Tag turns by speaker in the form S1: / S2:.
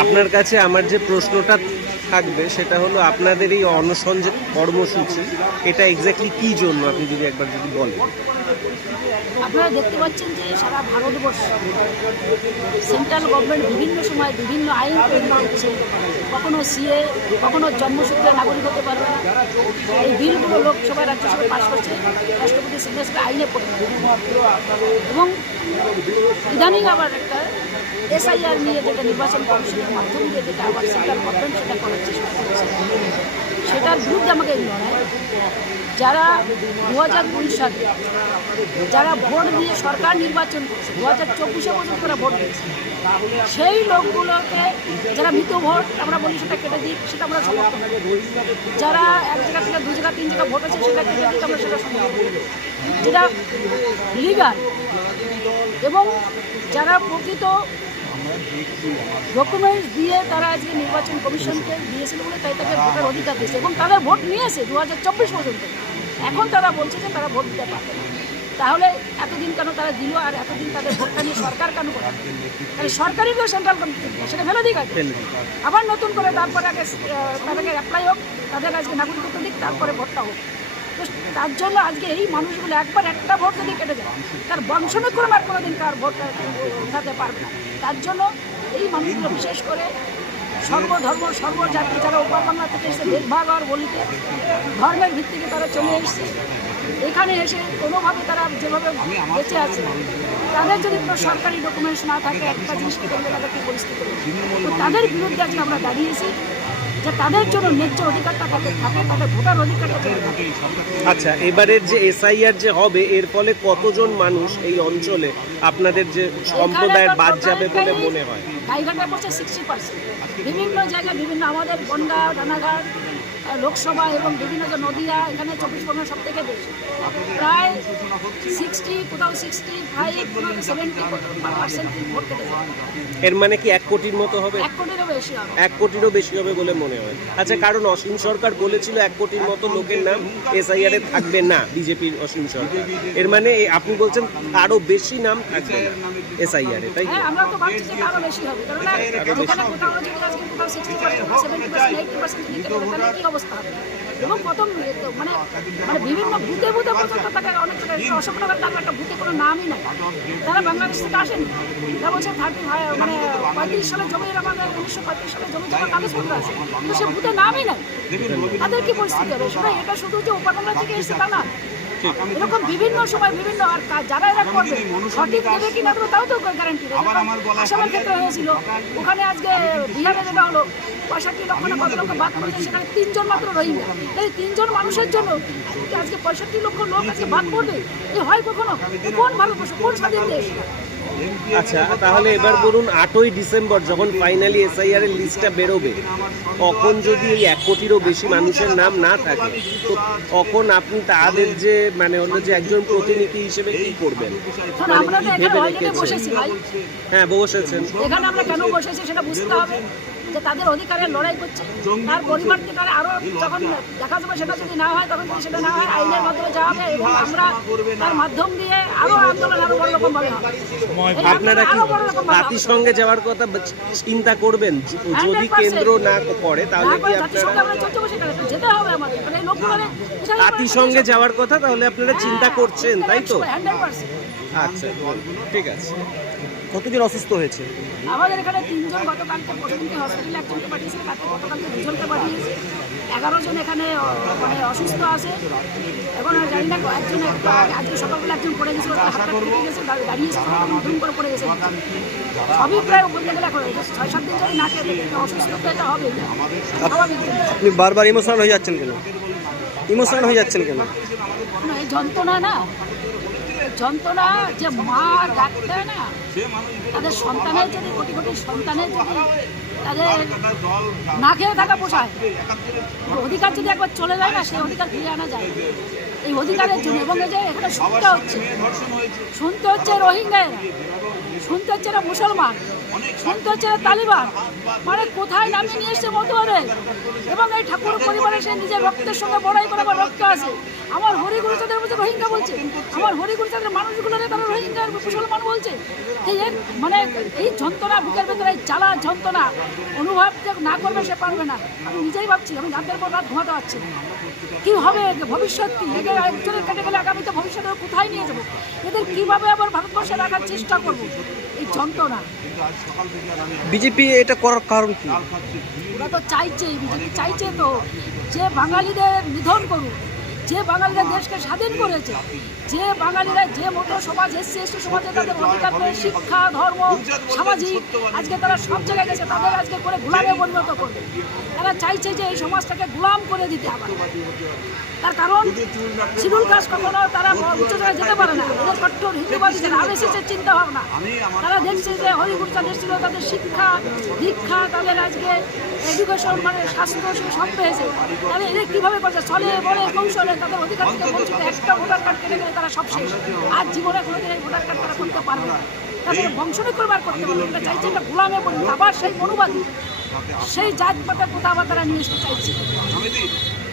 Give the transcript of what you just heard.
S1: আপনার কাছে আমার যে প্রশ্নটা থাকবে সেটা হলো আপনাদের এই অনশন যে কর্মসূচি, এটা এক্স্যাক্টলি কি জন্য? আপনি যদি একবার যদি বলেন।
S2: আপনারা দেখতে পাচ্ছেন যে সারা ভারতবর্ষ, সেন্ট্রাল গভর্নমেন্ট বিভিন্ন সময় বিভিন্ন আইন তৈরি করছে। কখনো সিএ, কখনো জন্মসূত্রে নাগরিক হতে পারবে না। এই বিলগুলো লোকসভায়, রাজ্যসভায় পাশ করছে। রাষ্ট্রপতি সিগনেচার আইনে এবং ইদানিং আবার একটা এসআইআর নিয়ে যেটা নির্বাচন কমিশনের মাধ্যম দিয়ে যেটা আবার সেন্ট্রাল গভর্নমেন্ট সেটা সেটার বিরুদ্ধে আমাকে লড়াই যারা দু হাজার দুই সালে, যারা ভোট দিয়ে সরকার নির্বাচন করছে দু হাজার চব্বিশে পর্যন্ত তারা ভোট দিয়েছে, সেই লোকগুলোকে যারা মৃত ভোট, আমরা বলি সেটা কেটে দিই সেটা আমরা সমর্থন করি। যারা এক জায়গা থেকে দু জায়গা, তিন জায়গা ভোট আছে, সেটা কেটে দিই আমরা সেটা সমর্থন। যেটা লিগাল এবং যারা প্রকৃত ডকুমেন্টস দিয়ে তারা আজকে নির্বাচন কমিশনকে দিয়েছিল বলে তাই তাকে ভোটের অধিকার দিয়েছে এবং তাদের ভোট নিয়েছে দু হাজার চব্বিশ পর্যন্ত। এখন তারা বলছে যে তারা ভোট দিতে পারবে না। তাহলে এতদিন কেন তারা দিল আর এতদিন তাদের ভোটটা নিয়ে সরকার কেন করে সরকারই তো সেন্ট্রাল কমিটি সেটা ফেলে দিক
S1: দিই।
S2: আবার নতুন করে তারপরে আগে তাদেরকে অ্যাপ্লাই হোক, তাদের আজকে নাগরিকত্ব দিক, তারপরে ভোটটা হোক। তো তার জন্য আজকে এই মানুষগুলো একবার একটা ভোট যদি কেটে যায়, তার বংশনুক্রম আর কোনোদিন কার ভোটটা উঠাতে পারবে না। তার জন্য এই মানুষগুলো বিশেষ করে সর্বধর্ম, সর্বজাতি যারা উপর বাংলা থেকে এসে ভেদভাগ আর বলিতে, ধর্মের ভিত্তিতে তারা চলে এসছে। এখানে এসে কোনোভাবে তারা যেভাবে বেঁচে আছে, তাদের যদি কোনো সরকারি ডকুমেন্টস না থাকে, একটা জিনিস করলে তাদের কি পরিস্থিতি? তাদের বিরুদ্ধে আজকে আমরা দাঁড়িয়েছি। যে তাদের জন্য ন্যায্য অধিকারটা তাদের থাকে তাদের ভোটার অধিকারটা
S1: আচ্ছা এবারের যে এসআইআর যে হবে এর ফলে কতজন মানুষ এই অঞ্চলে আপনাদের যে সম্প্রদায়ের বাদ যাবে বলে মনে হয়?
S2: গাইঘাটায় পড়ছে সিক্সটি পার্সেন্ট বিভিন্ন জায়গায় বিভিন্ন আমাদের বনগাঁ রানাঘাট লোকসভা এবং বিভিন্ন যে নদিয়া এখানে চব্বিশ পরগনা সব থেকে বেশি। প্রায় সিক্সটি কোথাও sixty five seventy percent vote কেটে
S1: এর মানে কি এক কোটির মতো হবে?
S2: এক কোটিরও বেশি হবে।
S1: এক কোটিরও বেশি হবে বলে মনে হয়। আচ্ছা কারণ অসীম সরকার বলেছিল এক কোটির মতো লোকের নাম এসআইআর এ থাকবে না বিজেপির অসীম সরকার। এর মানে আপনি বলছেন আরও বেশি নাম থাকবে এসআইআর এ তাই?
S2: হ্যাঁ আমরা তো ভাবছি যে আরও বেশি হবে কারণ যেখানে কোথাও যদি আজকে কোথাও sixty percent seventy percent eighty percent অবস্থা হবে। এবং প্রথম মানে মানে বিভিন্ন ভূতে ভূতে পর্যন্ত তাকে অনেক অশোকনগর তার একটা ভূতে কোনো নামই নাই। তারা বাংলাদেশ থেকে আসেনি। তারা বলছে থার্টি মানে পঁয়ত্রিশ সালে জমি আমাদের উনিশশো পঁয়ত্রিশ সালে জমি জমা কাগজপত্র আছে কিন্তু সে ভূতে নামই নাই। তাদের কি পরিস্থিতি হবে? সেটা এটা শুধু যে উপরবাংলা থেকে এসেছে তা না। এরকম বিভিন্ন সময় বিভিন্ন আর কা- যারা এরা করবে সঠিক দেবে কিনা দেবে তাও তো গ্যারান্টি আসামের ক্ষেত্রে হয়েছিল। ওখানে আজকে বিহারে যেটা হলো পঁয়ষট্টি লক্ষ না কত লক্ষ বাদ পড়েছে সেখানে তিনজন মাত্র রোহিঙ্গা। এই তিনজন মানুষের জন্য আজকে- পঁয়ষট্টি লক্ষ লোক আজকে বাদ পড়বে? এ হয় কখনো? কোন ভারতবর্ষ কোন স্বাধীন দেশ?
S1: আচ্ছা তাহলে এবার বলুন আটই ডিসেম্বর যখন ফাইনালি এসআইআর এর লিস্টটা বেরোবে তখন যদি এই এক কোটিরও বেশি মানুষের নাম না থাকে তো তখন আপনি তাদের যে মানে অন্য যে একজন প্রতিনিধি হিসেবে কি করবেন?
S2: ভাই।
S1: হ্যাঁ বসেছেন।
S2: এখানে আমরা কেন বসেছি সেটা বুঝতে হবে। যে তাদের অধিকারের লড়াই করছে তার পরিবর্তে তারা আরও যখন দেখা যাবে সেটা যদি না হয় তখন যদি সেটা না হয় আইনের মাধ্যমে যাওয়া হবে এবং আমরা তার মাধ্যম দিয়ে আরও আন্দোলন আরও বড় রকম হবে।
S1: আপনারা কি। জাতিসংঘে যাওয়ার কথা চিন্তা করবেন? যদি কেন্দ্র না করে তাহলে কি আপনারা
S2: মানে
S1: জাতিসংঘে যাওয়ার কথা তাহলে আপনারা চিন্তা করছেন তাই তো? আচ্ছা ঠিক আছে।
S3: কতজন অসুস্থ হয়েছে?
S2: আমাদের এখানে তিনজন গতকালকে পরশুদিনকে হসপিটালে একজনকে পাঠিয়েছে কালকে গতকালকে দুজনকে পাঠিয়েছে। এগারো জন এখানে মানে অসুস্থ আছে। এখন আর জানি না একজন আজকে সকালবেলা একজন পড়ে হাতটা কেটে গেছে দাঁড়িয়েছে ধুম করে পড়ে গেছে। সবই প্রায় বলতে গেলে এখন ছয় সাত দিন যদি না খেতে থাকে, অসুস্থ তো এটা হবে।
S3: আপনি বারবার ইমোশনাল হয়ে যাচ্ছেন কেন? ইমোশনাল হয়ে যাচ্ছেন কেন?
S2: যন্ত্রণা না। যন্ত্রণা যে মা ডাক্তার না, তাদের সন্তানের যদি কোটি কোটি সন্তানের যদি তাদের না খেয়ে থাকা পোষায় অধিকার যদি একবার চলে যায় না, সেই অধিকার ফিরে আনা যায়। এই অধিকারের জন্য, এবং এই যে এখানে শুনতে হচ্ছে শুনতে হচ্ছে রোহিঙ্গায় শুনতে হচ্ছে এরা মুসলমান। শুনতে হচ্ছে তালিবান। মানে কোথায় নামিয়ে নিয়ে এসছে মতুয়ারে এবং এই ঠাকুর পরিবারে সে নিজের রক্তের সঙ্গে বড়াই করে আবার রক্ত আছে। আমার হরিগুরু তাদের মধ্যে রোহিঙ্গা বলছে। আমার হরিগুরু তাদের মানুষগুলোরে তারা রোহিঙ্গা মুসলমান বলছে। এই মানে এই যন্ত্রণা, বুকের ভেতরে এই জ্বালা যন্ত্রণা, অনুভব যে না করবে সে পারবে না। আমি নিজেই ভাবছি, আমি রাতের পর রাত ঘুমাতে পারছি। কি হবে? ভবিষ্যৎ কি? একে একজনের কেটে গেলে আগামীতে ভবিষ্যতে কোথায় নিয়ে যাব? এদের কীভাবে আবার ভারতবর্ষে রাখার চেষ্টা করব? এই যন্ত্রণা।
S3: বিজেপি এটা করার কারণ কি?
S2: ওরা তো চাইছে বিজেপি চাইছে তো যে বাঙালিদের নিধন করুক। যে বাঙালিরা দেশকে স্বাধীন করেছে, যে বাঙালিরা যে মতো সমাজ এসছে এসে সমাজে তাদের অধিকার করে শিক্ষা, ধর্ম, সামাজিক, আজকে তারা সব জায়গায় গেছে, তাদের আজকে করে গোলামে পরিণত করবে। তারা চাইছে যে এই সমাজটাকে গোলাম করে দিতে হবে। তার কারণ শিডিউল কাজ কখনো তারা উচ্চ জায়গায় যেতে পারে না। এদের কট্টর হিন্দুবাদী যারা আরএসএসের চিন্তা ভাবনা। তারা দেখছে যে হরিপুর তাদের ছিল, তাদের শিক্ষা, দীক্ষা, তাদের আজকে এডুকেশন মানে স্বাস্থ্য সব পেয়েছে। তাহলে এদের কীভাবে করছে? চলে বলে, কৌশলে তাদের অধিকার থেকে বঞ্চিত একটা ভোটার কার্ড কেটে গেলে তারা সব শেষ। আর জীবনে কোনোদিন এই ভোটার কার্ড তারা করতে পারবে না। তাদের বংশনিক করবার করতে পারবে। এটা চাইছে একটা গোলামে পরিণত। আবার সেই অনুবাদী সেই জাতপাতের আবার তারা নিয়ে আসতে চাইছে।